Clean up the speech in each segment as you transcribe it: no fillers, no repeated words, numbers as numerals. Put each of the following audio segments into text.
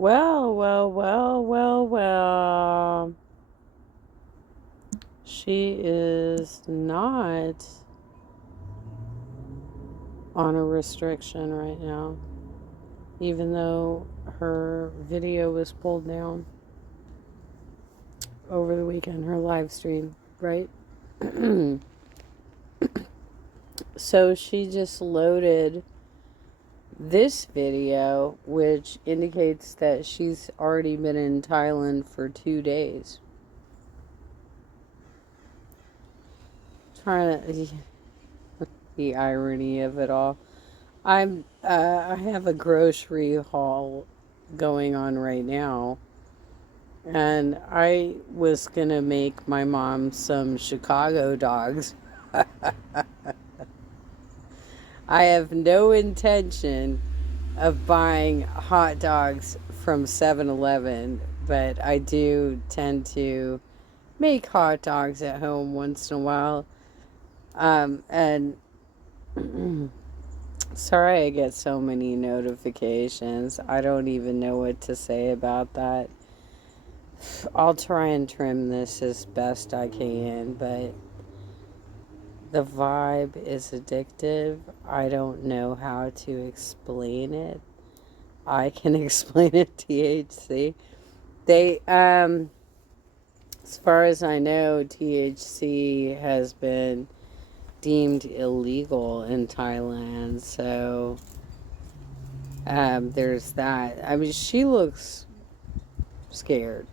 Well, well, well, well, well. She is not on a restriction right now, even though her video was pulled down over the weekend, her live stream, right? So she just loaded this video, which indicates that she's already been in Thailand for 2 days. Trying to the irony of it all. I have a grocery haul going on right now, and I was gonna make my mom some Chicago dogs. I have no intention of buying hot dogs from 7-Eleven, but I do tend to make hot dogs at home once in a while. And sorry I get so many notifications. I don't even know what to say about that. I'll try and trim this as best I can, but the vibe is addictive. I don't know how to explain it. I can explain it, THC. They, as far as I know, THC has been deemed illegal in Thailand, so there's that. I mean, she looks scared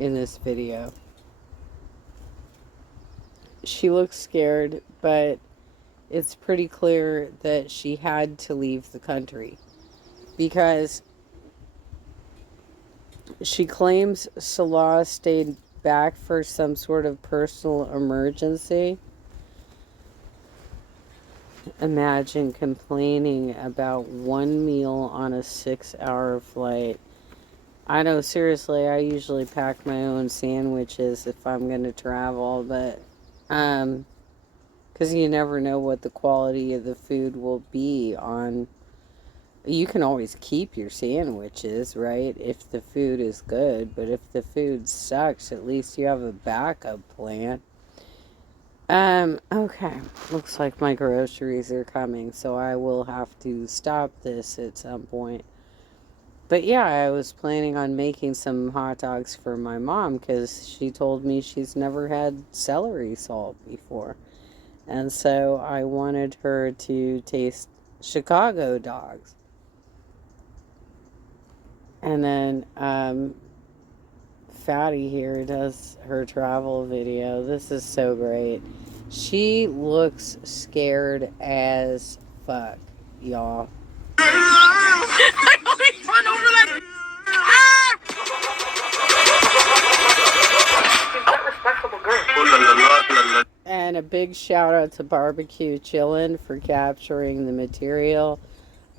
in this video. She looks scared, but it's pretty clear that she had to leave the country because she claims Salah stayed back for some sort of personal emergency. Imagine complaining about one meal on a 6-hour flight. I know, seriously, I usually pack my own sandwiches if I'm going to travel, but because you never know what the quality of the food will be on. You can always keep your sandwiches, right, if the food is good, but if the food sucks, at least you have a backup plan. Okay, looks like my groceries are coming, so I will have to stop this at some point. But yeah, I was planning on making some hot dogs for my mom because she told me she's never had celery salt before. And so I wanted her to taste Chicago dogs. And then Fatty here does her travel video. This is so great. She looks scared as fuck, y'all. I always run over that. She's that respectable girl. And a big shout out to Barbecue Chillin' for capturing the material.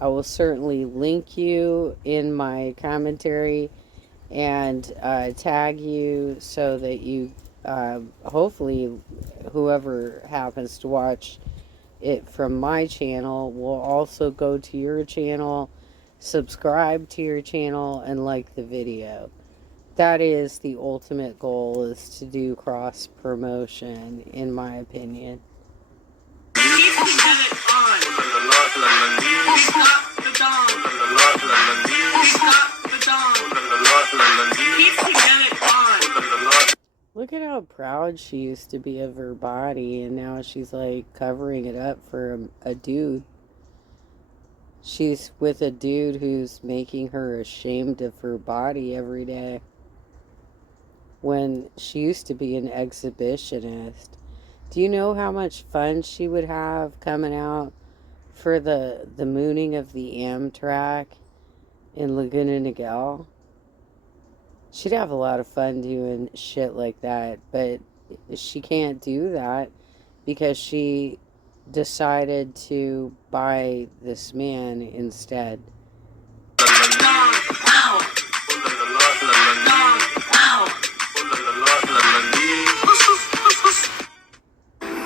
I will certainly link you in my commentary and tag you so that you, hopefully, whoever happens to watch it from my channel will also go to your channel, subscribe to your channel, and like the video. That is the ultimate goal, is to do cross promotion, in my opinion. Look at how proud she used to be of her body, and now she's like covering it up for a dude. She's with a dude who's making her ashamed of her body every day, when she used to be an exhibitionist. Do you know how much fun she would have coming out for the mooning of the Amtrak in Laguna Niguel? She'd have a lot of fun doing shit like that, but she can't do that because she decided to buy this man instead.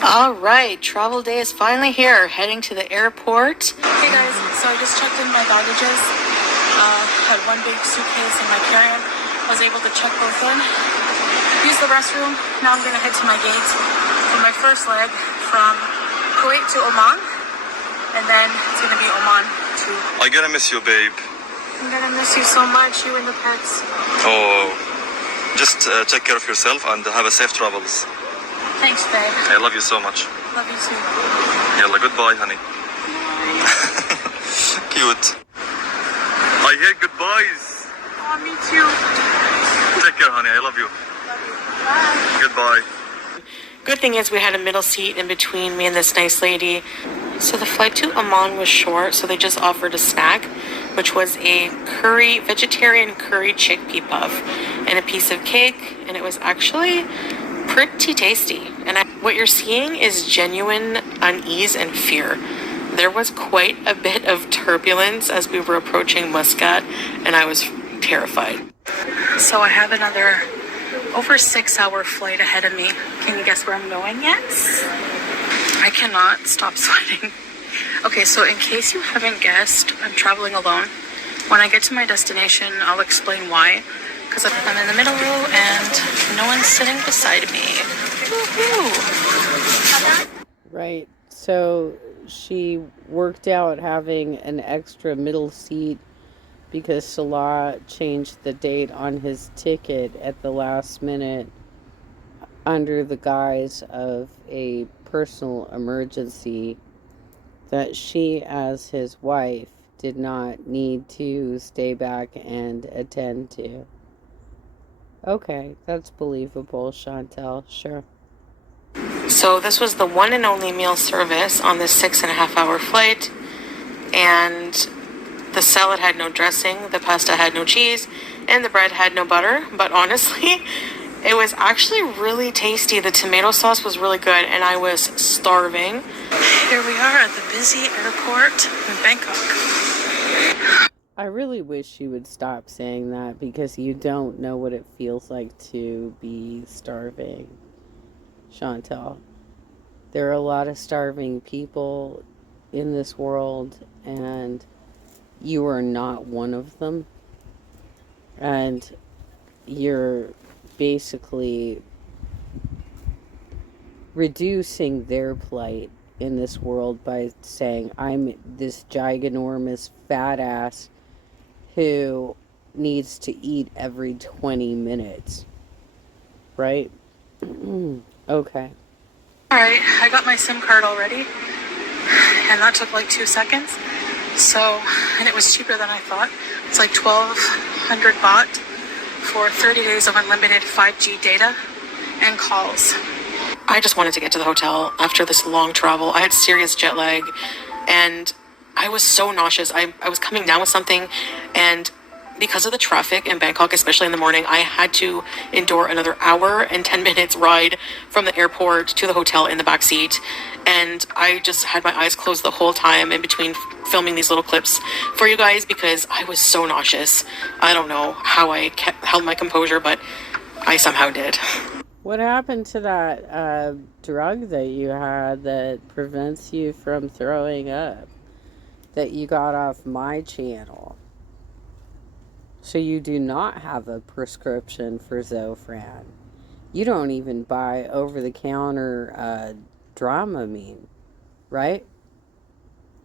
All right, travel day is finally here. Heading to the airport. Hey guys, so I just checked in my baggages. Had one big suitcase in my carry-on. I was able to check both in, use the restroom. Now I'm gonna head to my gate for my first leg from Kuwait to Oman, and then it's gonna be Oman to. I'm gonna miss you, babe. I'm gonna miss you so much, you and the pets. Oh, just take care of yourself and have a safe travels. Thanks, babe. I love you so much. Love you too. Yalla, goodbye, honey. Cute. I hear goodbyes. Oh, me too. Take care, honey. I love you. Love you. Bye. Goodbye. Good thing is we had a middle seat in between me and this nice lady. So the flight to Oman was short, so they just offered a snack, which was a vegetarian curry chickpea puff and a piece of cake, and it was actually pretty tasty. And what you're seeing is genuine unease and fear. There was quite a bit of turbulence as we were approaching Muscat, and I was terrified. So I have another over 6-hour flight ahead of me. Can you guess where I'm going? Yes. I cannot stop sweating. Okay, so in case you haven't guessed, I'm traveling alone. When I get to my destination, I'll explain why. Because I'm in the middle row and no one's sitting beside me. Woo-hoo. Right. So she worked out having an extra middle seat because Salah changed the date on his ticket at the last minute under the guise of a personal emergency that she, as his wife, did not need to stay back and attend to. Okay, that's believable, Chantel. Sure. So this was the one and only meal service on this 6.5-hour flight, and the salad had no dressing, the pasta had no cheese, and the bread had no butter. But honestly, it was actually really tasty. The tomato sauce was really good, and I was starving. Here we are at the busy airport in Bangkok. I really wish you would stop saying that because you don't know what it feels like to be starving, Chantel. There are a lot of starving people in this world, and you are not one of them. And you're basically reducing their plight in this world by saying, I'm this giganormous fat ass who needs to eat every 20 minutes. Right? Okay. Alright, I got my SIM card already, and that took like 2 seconds. So, and it was cheaper than I thought. It's like 1,200 baht for 30 days of unlimited 5G data and calls. I just wanted to get to the hotel after this long travel. I had serious jet lag, and I was so nauseous. I was coming down with something, and because of the traffic in Bangkok, especially in the morning, I had to endure another hour and 10 minutes ride from the airport to the hotel in the back seat. And I just had my eyes closed the whole time in between filming these little clips for you guys because I was so nauseous. I don't know how I held my composure, but I somehow did. What happened to that drug that you had that prevents you from throwing up that you got off my channel? So you do not have a prescription for Zofran. You don't even buy over-the-counter Dramamine, right?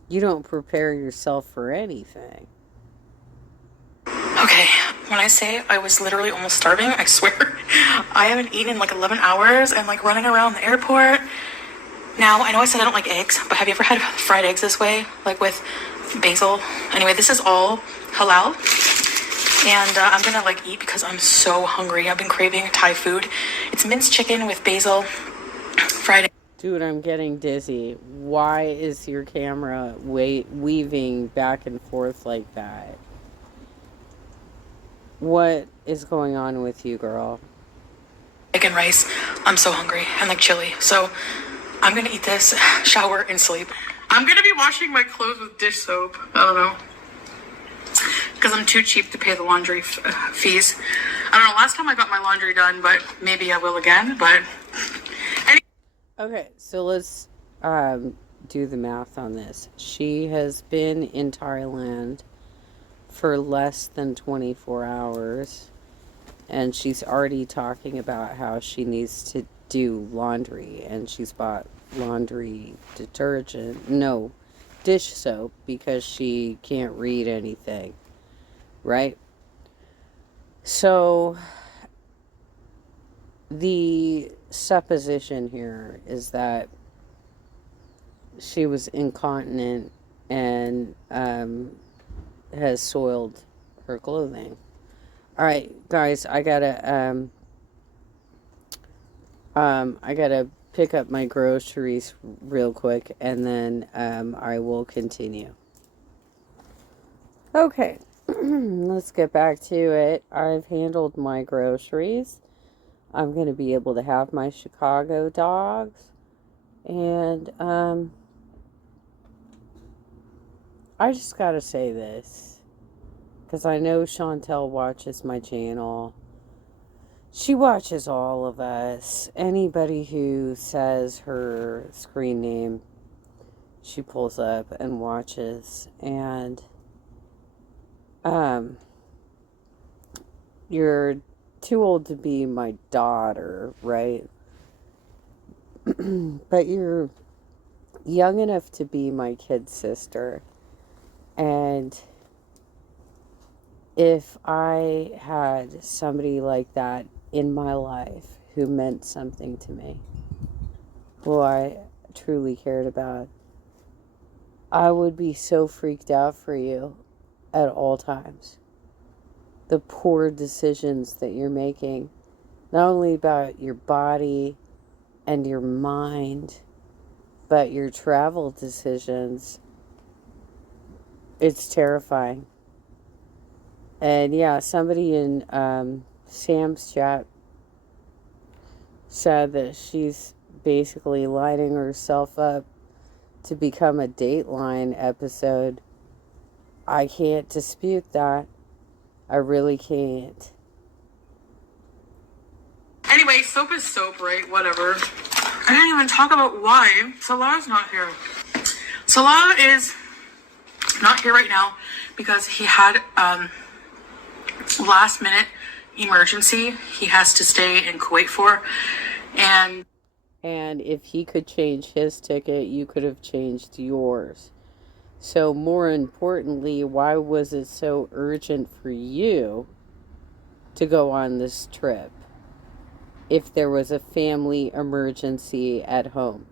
You don't prepare yourself for anything. Okay, when I say I was literally almost starving, I swear, I haven't eaten in like 11 hours and like running around the airport. Now, I know I said I don't like eggs, but have you ever had fried eggs this way? Like with basil? Anyway, this is all halal. And I'm gonna like eat because I'm so hungry. I've been craving Thai food. It's minced chicken with basil, fried eggs. Dude, I'm getting dizzy. Why is your camera weaving back and forth like that? What is going on with you, girl? Egg and rice. I'm so hungry and like chili. So I'm gonna eat this, shower, and sleep. I'm gonna be washing my clothes with dish soap. I don't know. Because I'm too cheap to pay the laundry fees. I don't know, last time I got my laundry done, but maybe I will again, but... Okay, so let's do the math on this. She has been in Thailand for less than 24 hours. And she's already talking about how she needs to do laundry, and she's bought laundry detergent, no, dish soap, because she can't read anything, right? So the supposition here is that she was incontinent and has soiled her clothing. All right, guys, I gotta pick up my groceries real quick, and then I will continue. Okay, let's get back to it. I've handled my groceries. I'm gonna be able to have my Chicago dogs, and I just gotta say this, because I know Chantel watches my channel. She watches all of us. Anybody who says her screen name, she pulls up and watches. And you're too old to be my daughter, right? But you're young enough to be my kid sister. And if I had somebody like that in my life who meant something to me, who I truly cared about, I would be so freaked out for you at all times. The poor decisions that you're making, not only about your body and your mind, but your travel decisions. It's terrifying. And yeah, somebody in Sam's chat said that she's basically lining herself up to become a Dateline episode. I can't dispute that. I really can't. Anyway, soap is soap, right? Whatever. I didn't even talk about why Salah's not here. Salah is not here right now because he had last minute emergency he has to stay in Kuwait for, and if he could change his ticket, you could have changed yours. So more importantly, why was it so urgent for you to go on this trip if there was a family emergency at home?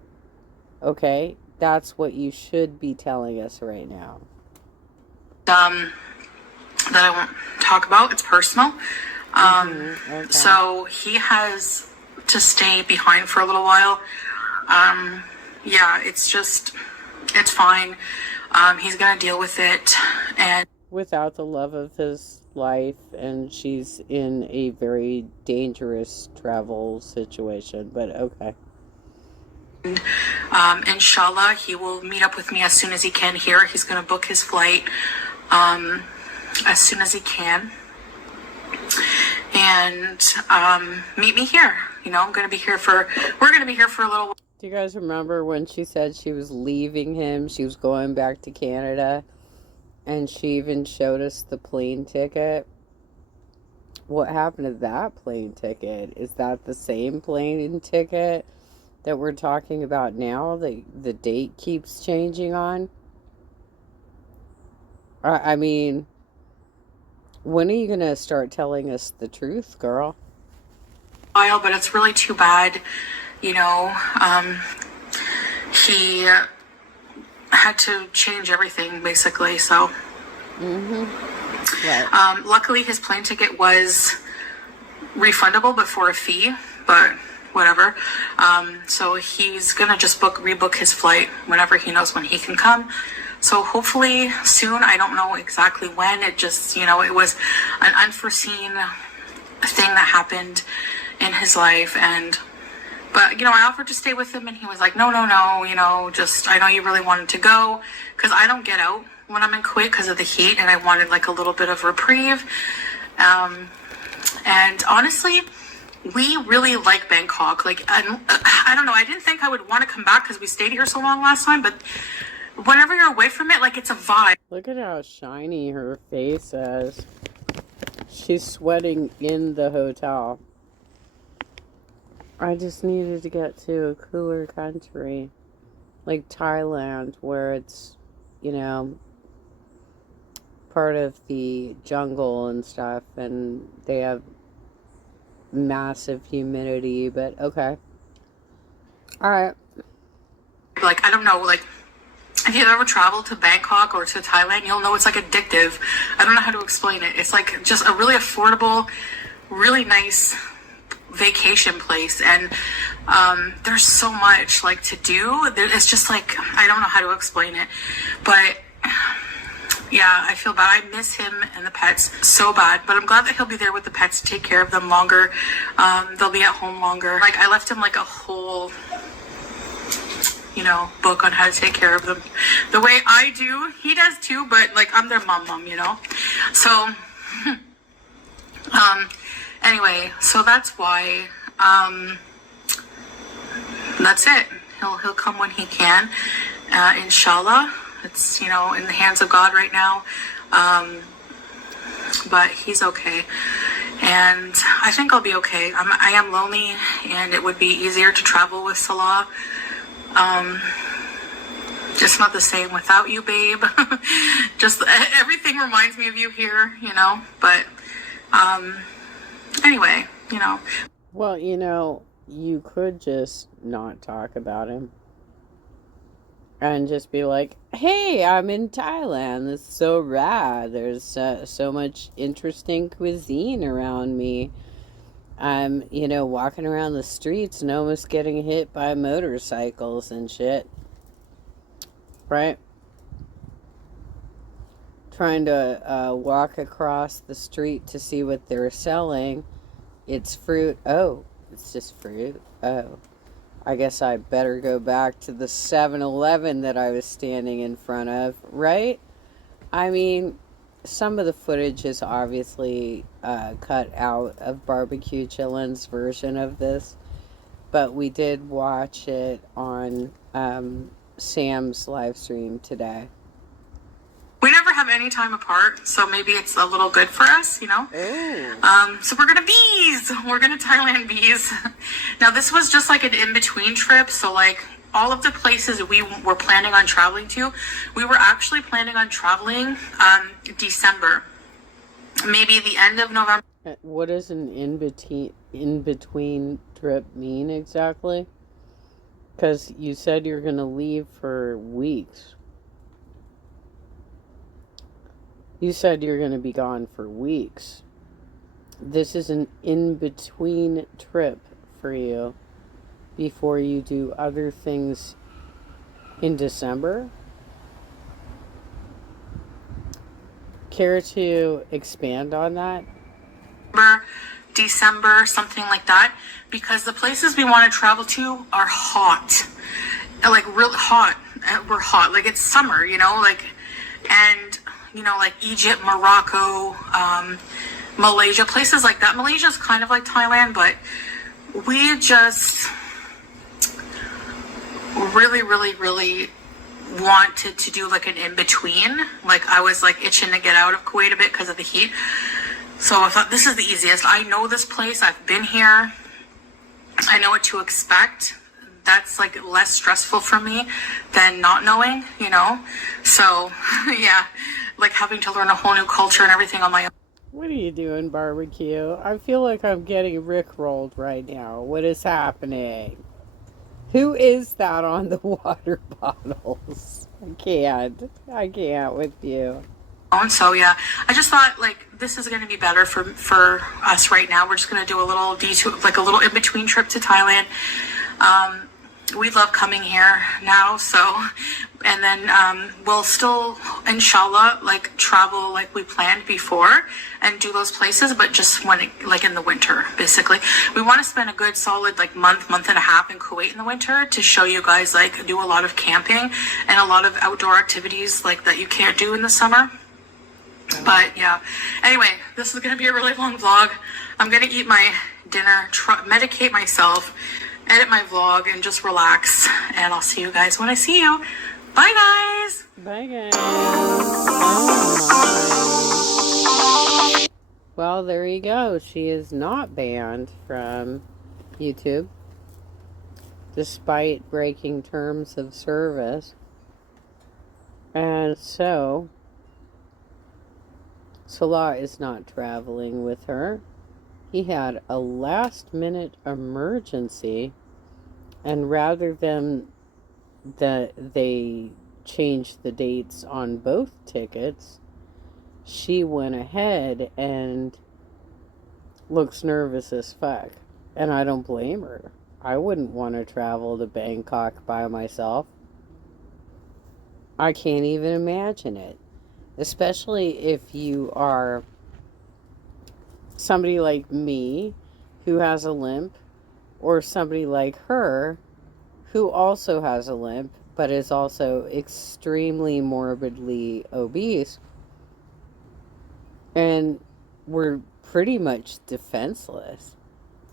Okay, that's what you should be telling us right now. that I won't talk about. It's personal. Okay. So he has to stay behind for a little while. Yeah, it's fine. He's gonna deal with it, and Without the love of his life, and she's in a very dangerous travel situation, but okay. inshallah, he will meet up with me as soon as he can here. He's gonna book his flight as soon as he can, and meet me here. You know, we're gonna be here for a little while. Do you guys remember when she said she was leaving him? She was going back to Canada, and she even showed us the plane ticket. What happened to that plane ticket? Is that the same plane ticket that we're talking about now? The date keeps changing on? I mean, when are you going to start telling us the truth, girl? But it's really too bad. You know, he had to change everything basically. So, Right. luckily his plane ticket was refundable but for a fee, but whatever. So he's gonna just rebook his flight whenever he knows when he can come. So hopefully soon. I don't know exactly when. It just, it was an unforeseen thing that happened in his life, but I offered to stay with him, and he was like, no, just, I know you really wanted to go, because I don't get out when I'm in Kuwait because of the heat, and I wanted like a little bit of reprieve. And honestly, we really like Bangkok. Like, I don't know, I didn't think I would want to come back because we stayed here so long last time, but whenever you're away from it, like it's a vibe. Look at how shiny her face is. She's sweating in the hotel. I just needed to get to a cooler country. Like Thailand, where it's, you know, part of the jungle and stuff, and they have massive humidity, but okay. Alright. Like, I don't know, like, if you've ever traveled to Bangkok or to Thailand, you'll know it's like addictive. I don't know how to explain it. It's like just a really affordable, really nice vacation place, and there's so much like to do. It's just like, I don't know how to explain it, but yeah, I feel bad. I miss him and the pets so bad, but I'm glad that he'll be there with the pets to take care of them longer. They'll be at home longer. Like, I left him like a whole, you know, book on how to take care of them the way I do. He does too, but like, I'm their mom, you know? So, anyway, so that's why, that's it. He'll come when he can, inshallah. It's, you know, in the hands of God right now. But he's okay. And I think I'll be okay. I am lonely, and it would be easier to travel with Salah. Just not the same without you, babe. Just everything reminds me of you here, you know, but, anyway, you know. Well, you know, you could just not talk about him. And just be like, hey, I'm in Thailand. It's so rad. There's so much interesting cuisine around me. I'm, you know, walking around the streets and almost getting hit by motorcycles and shit. Right? Trying to walk across the street to see what they're selling. It's fruit. Oh, it's just fruit. Oh. I guess I better go back to the 7-Eleven that I was standing in front of, right? I mean, some of the footage is obviously cut out of Barbecue Chillin's version of this, but we did watch it on Sam's live stream today. We never have any time apart, so maybe it's a little good for us, you know? So we're gonna bees! We're gonna Thailand bees. Now, this was just like an in-between trip, so like all of the places we were planning on traveling to, we were actually planning on traveling December. Maybe the end of November. What does an in-between trip mean exactly? Because you said you're gonna leave for weeks. You said you're going to be gone for weeks. This is an in-between trip for you before you do other things in December. Care to expand on that? December, something like that, because the places we want to travel to are hot. Like, really hot. We're hot. Like, it's summer, you know, like, and you know, like Egypt, Morocco, Malaysia, places like that. Malaysia's kind of like Thailand, but we just really, really, really wanted to do like an in-between. Like, I was like itching to get out of Kuwait a bit because of the heat. So I thought, this is the easiest. I know this place. I've been here. I know what to expect. That's like less stressful for me than not knowing, you know? So, yeah. Like having to learn a whole new culture and everything on my own. What are you doing, Barbecue? I feel like I'm getting rickrolled right now. What is happening? Who is that on the water bottles? I can't with you. So yeah, I just thought like this is going to be better for us right now. We're just going to do a little detour, like a little in-between trip to Thailand. We love coming here now, so, and then we'll still, inshallah, like travel like we planned before and do those places, but just when like in the winter, basically. We want to spend a good solid like month and a half in Kuwait in the winter to show you guys, like, do a lot of camping and a lot of outdoor activities like that you can't do in the summer. But yeah, anyway, this is going to be a really long vlog. I'm going to eat my dinner, medicate myself, edit my vlog, and just relax. And I'll see you guys when I see you. Bye, guys. Bye, guys. Oh, my. Well, there you go. She is not banned from YouTube, despite breaking terms of service. And so, Salah is not traveling with her. He had a last-minute emergency, and rather than that they changed the dates on both tickets, she went ahead and looks nervous as fuck. And I don't blame her. I wouldn't want to travel to Bangkok by myself. I can't even imagine it. Especially if you are somebody like me who has a limp, or somebody like her who also has a limp but is also extremely morbidly obese, and we're pretty much defenseless,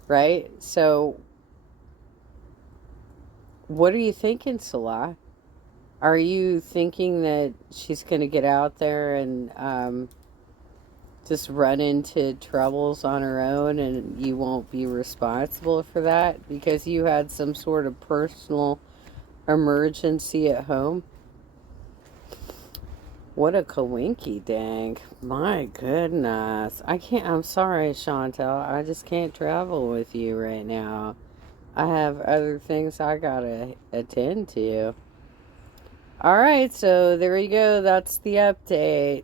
right? So what are you thinking, Salah? Are you thinking that she's going to get out there and just run into troubles on her own, and you won't be responsible for that because you had some sort of personal emergency at home? What a coinky dank. My goodness. I'm sorry, Chantel. I just can't travel with you right now. I have other things I gotta attend to. Alright, so there you go. That's the update.